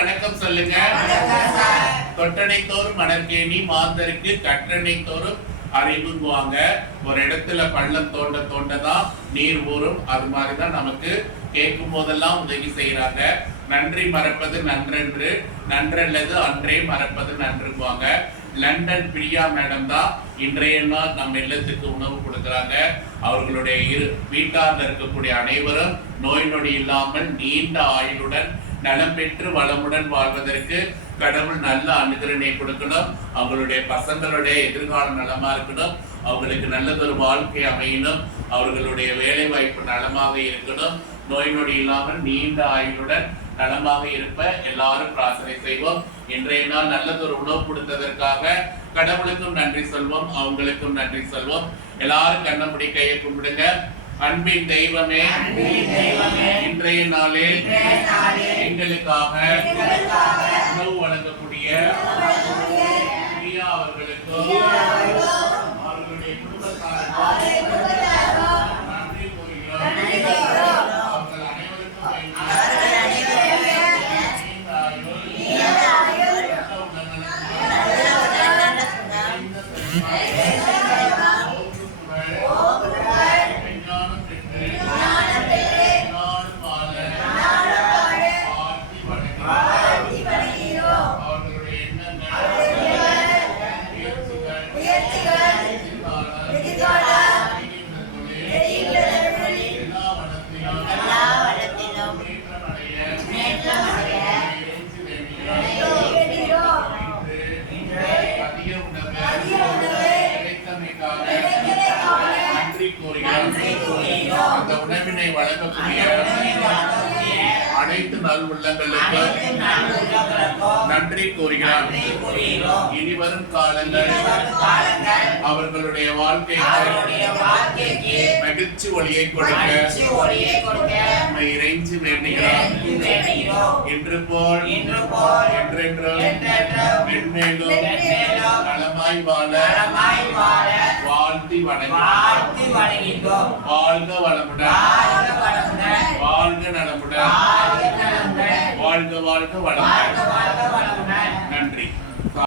வணக்கம் சொல்லுங்க. தொட்டனை தோறும் மணற்கேணி மாந்தருக்கு கற்றனை தோறும் அறிவுங்குவாங்க. ஒரு இடத்துல பள்ளம் தோண்ட தோண்டதான் நீர் ஊறும். அது மாதிரிதான் நமக்கு கேட்கும் போதெல்லாம் உதவி செய்யறாங்க. நன்றி மறப்பது நன்றென்று, நன்றல்லது அன்றே மறப்பது நன்றுங்குவாங்க. லண்டன் பிரியா மேடம் தான் இன்றைய நாள் நம்ம இல்லத்துக்கு உணவு கொடுக்குறாங்க. அவர்களுடைய வீட்டார்ல இருக்கக்கூடிய அனைவரும் நோய் நொடி இல்லாமல் நீண்ட ஆயுளுடன் நலம் பெற்று வளமுடன் வாழ்வதற்கு கடவுள் நல்ல அனுகிரனை கொடுக்கணும். அவங்களுடைய பசங்களுடைய எதிர்காலம் நலமா இருக்கணும். அவங்களுக்கு நல்லதொரு வாழ்க்கை அமையணும். அவர்களுடைய வேலை வாய்ப்பு நலமாக இருக்கணும். நோய் நொடி இல்லாமல் நீண்ட ஆயுளுடன் நலமாக இருப்ப எல்லாரும் பிரார்த்தனை செய்வோம். இன்றைய நாள் நல்லதொரு உணவு கொடுத்ததற்காக கடவுளுக்கும் நன்றி சொல்வோம், அவங்களுக்கும் நன்றி சொல்வோம். எல்லாரும் கண்ணமுடி கையை கும்பிடுங்க. அன்பின் தெய்வமே, இன்றைய நாளில் எங்களுக்காக உணவு வழங்கக்கூடிய பிரியா அவர்களுக்கும் அவர்களுடைய குடும்பத்தாருக்கும் நன்றி கூறுகிறோம். அவர்கள் அந்த உணவினை வழங்கக்கூடிய அனைத்து நல் உள்ளங்களுக்கு நன்றி கூறுகிறார். இனி வரும் காலங்கள் அவர்களுடைய வாழ்க்கைக்கு மகிழ்ச்சி ஒளியை கொடுக்க இறைஞ்சி வேண்டுகிறார். இன்று போல் என்றென்றும் மென்மேலும் நலமாய் வாழ வாழ்த்தி வணங்குகிறோம். வாழ்க வளமுடன், வாழ்க நலமுடன், வாழ்க வாழ்க வளமுடன்.